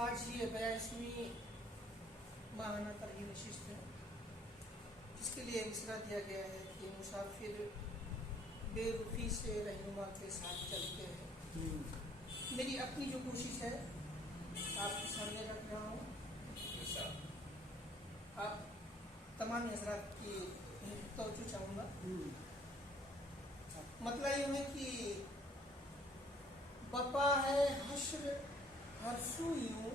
आज ये 82वीं माहाना तरही नशिस्त है, जिसके लिए मिसरा दिया गया है कि मुसाफिर बेरुखी से रहनुमा के साथ चलते हैं। मेरी अपनी जो कोशिश है आपके सामने रख रहा हूँ। आप तमाम हजरात की तवज्जो चाहूँगा। मतलब यूँ है कि बपा है हश्र हरसू यूं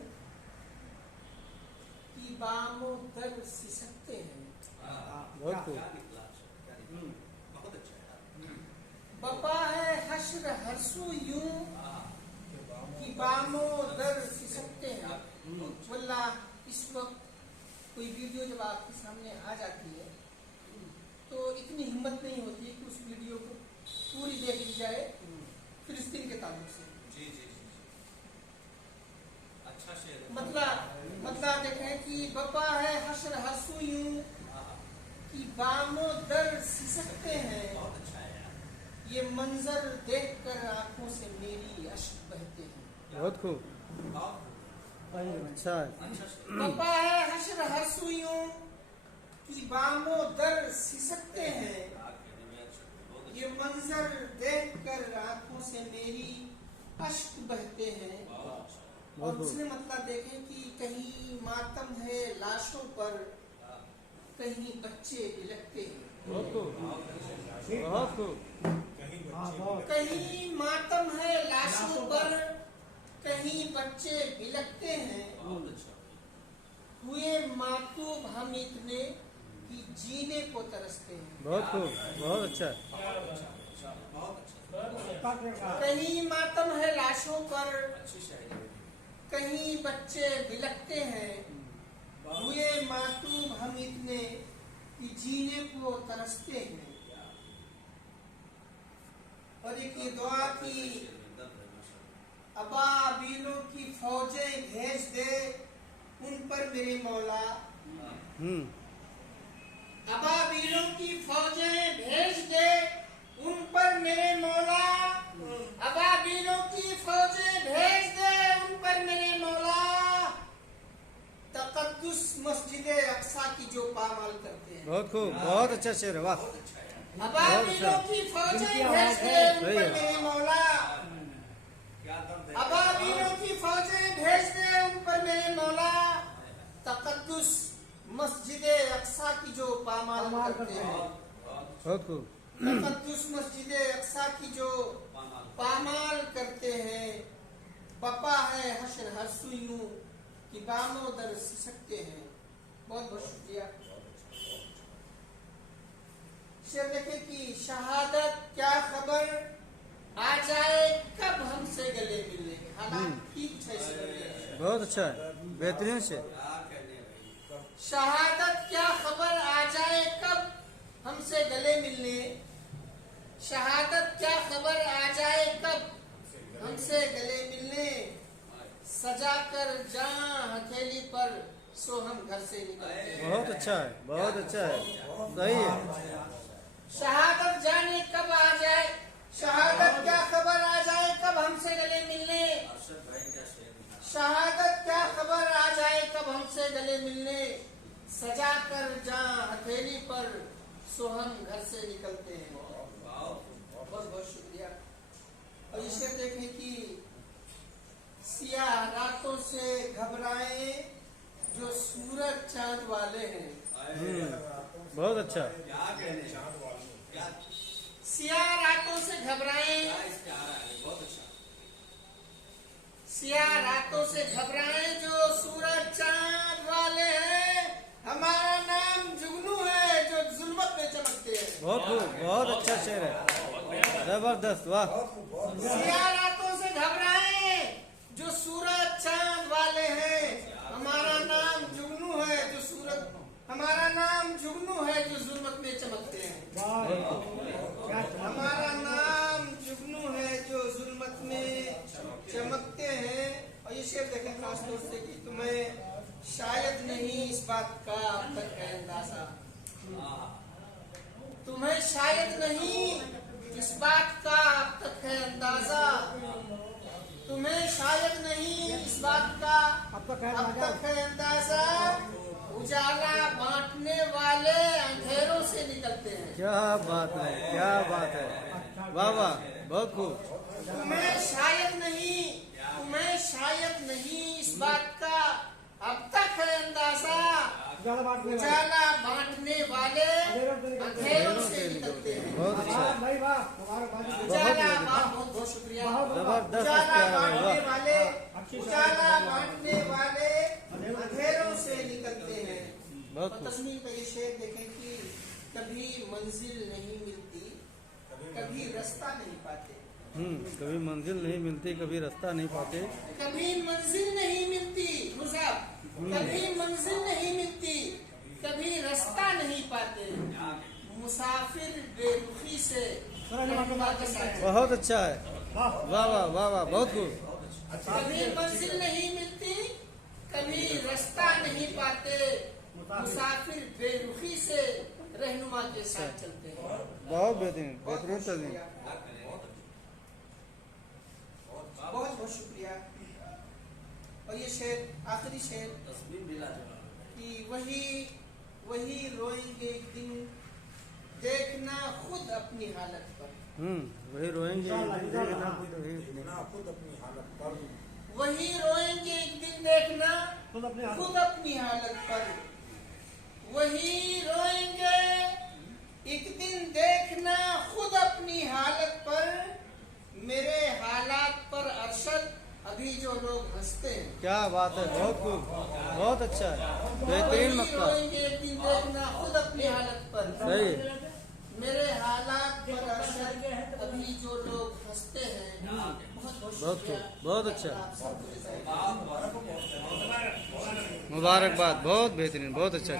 कि बामो दर सिसकते हैं। बहुत बपा है हश्र हरसू यूं कि बामो दर सिसकते हैं। वल्लाह इस वक्त कोई वीडियो जब आपके सामने आ जाती है तो इतनी हिम्मत नहीं होती कि उस वीडियो को पूरी देख ली जाए फिलिस्तीन के ताल्लुक से। जी जी अच्छा शेर। मतलब देखें कि बपा है हश्र हसू यूं कि बामो दर सिसकते हैं। बहुत अच्छा है यार। ये मंजर देखकर आंखों से मेरी अश्क बहते हैं। बहुत खूब। अच्छा बपा है हश्र हसू यूं कि बामो दर सिसकते हैं। ये मंजर देखकर आंखों से मेरी अश्क बहते हैं। और उसने मतलब देखें कि कहीं मातम है लाशों पर, कहीं बच्चे बिलखते हैं। बहुत खूब। कहीं मातम है लाशों पर, कहीं बच्चे बिलखते हैं। हुए मातूब हम इतने कि जीने को तरसते हैं। बहुत खूब, बहुत अच्छा। कहीं मातम है लाशों पर, कहीं बच्चे बिलखते हैं। हुए मातूब हम इतने कि जीने को तरसते हैं। और एक ये दुआ की अबाबीलों की फौजें भेज दे उन पर मेरे मौला। अबाबीलों की फौजें भेज दे उन पर मेरे मौला। अबाबीलों की फौजें भेज दे उन पर मेरे मौला। तकद्दुस मस्जिद अक्सा की जो पामाल करते हैं। बहुत खूब, बहुत अच्छा शेर है। वाह। अबाबीलों की फौजें भेज दे उन पर मेरे मौला। अबाबीलों की फौजें भेज दे उन पर मेरे मौला। तकद्दुस मस्जिद अक्सा की जो पामाल करते हैं। बहुत खूब। तकद्दुस मस्जिद अक्सा की जो पामाल करते हैं। बपा है हश्र हरसू यूं कि बामो दर सिसकते हैं। बहुत बहुत शुक्रिया। शेर देखे कि शहादत क्या खबर आ जाए कब हमसे गले मिलने के। हालात ठीक है। बहुत अच्छा है, बेहतरीन से। शहादत क्या खबर आ जाए कब हमसे गले मिलने। शहादत क्या खबर आ जाए कब हमसे गले मिलने। सजा कर जां हथेली पर सो हम घर से निकलते हैं। बहुत अच्छा है, बहुत अच्छा है, सही है। शहादत जाने कब आ जाए, शहादत क्या खबर आ जाए कब हमसे गले मिलने। शहादत क्या खबर आ जाए कब हमसे गले मिलने। सजा कर जां हथेली पर सो हम घर से निकलते हैं। बहुत बहुत शुक्रिया। और इसे देखें कि सियाह रातों से घबराए जो सूरज चांद वाले हैं। बहुत अच्छा। सियाह रातों से घबराए, सियाह रातों से घबराए जो सूरज चांद वाले हैं। हमारा नाम जुगनू है जो जुल्मत में चमकते हैं। बहुत खूब, बहुत अच्छा शेर है, जबरदस्त। वाह। सियाह रातों से घबराए जो सूरज चांद वाले हैं। हमारा नाम जुगनू है जो सूरज, हमारा नाम जुगनू है जो जुल्मत में चमकते हैं। हमारा नाम जुगनू है जो जुल्मत में चमकते हैं। और ये शेर देखें खास तौर से कि तुम्हें शायद नहीं इस बात का अब तक है अंदाजा। तुम्हें शायद नहीं इस बात का अब तक है अंदाजा। तुम्हें शायद नहीं इस बात का अब तक है अब तक है अंदाजा, उजाला बांटने वाले अंधेरों से निकलते हैं। क्या बात है, क्या बात है, वाह वाह, बहुत खूब। तुम्हें शायद नहीं इस बात का अब तक है अंदाजा, उजाला बांटने वाले अंधेरों से निकलते हैं। बहुत अच्छा, भाई वाह, मुबारकबादी। उजाला बहुत बहुत शुक्रिया। जबरदस्त उजाला प्यारा है, बांटने वाह। वाले अंधेरों से निकलते हैं। बहुत और खूब। तस्मीर का ये शेर देखें कि कभी मंजिल नहीं मिलती, कभी रास्ता नहीं पाते। कभी मंजिल नहीं मिलती, कभी रास्ता नहीं पाते। कभी मंजिल नहीं मिलती मुसाब, कभी मंजिल नहीं मिलती, कभी रास्ता नहीं पाते। मुसाफिर बेरुखी से रहनुमा के साथ। बहुत अच्छा है, वाह वाह वाह वाह, बहुत खूब। कभी मंजिल नहीं मिलती, कभी रास्ता नहीं पाते। मुसाफिर बेरुखी से रहनुमा के साथ चलते हैं। बहुत बेहतरीन, बेहतरीन तस्वीर। बहुत बहुत शुक्रिया। और ये शेर, आखिरी शेर तस्वीर भी लाजवाब कि वही रोएंगे एक दिन, देखना खुद अपनी हालत पर। वही रोएंगे, देखना खुद वही रोएंगे एक दिन, देखना खुद अपने हाथ खुद अपनी हालत पर। वही रोएंगे एक दिन, देखना खुद अपनी हालत पर। मेरे हालात पर अरशद अभी जो लोग हंसते हैं। क्या बात है, बहुत खूब, बहुत अच्छा है, बेहतरीन वही मक्का। रोएंगे एक दिन, देखना खुद अपनी हालत पर। सही, मेरे हालात पर अरशद अभी जो लोग हंसते हैं। बहुत बहुत शुक्रिया। खूब, बहुत अच्छा, आप सबको जज़ाक मुबारकबाद, बहुत बेहतरीन, बहुत अच्छा।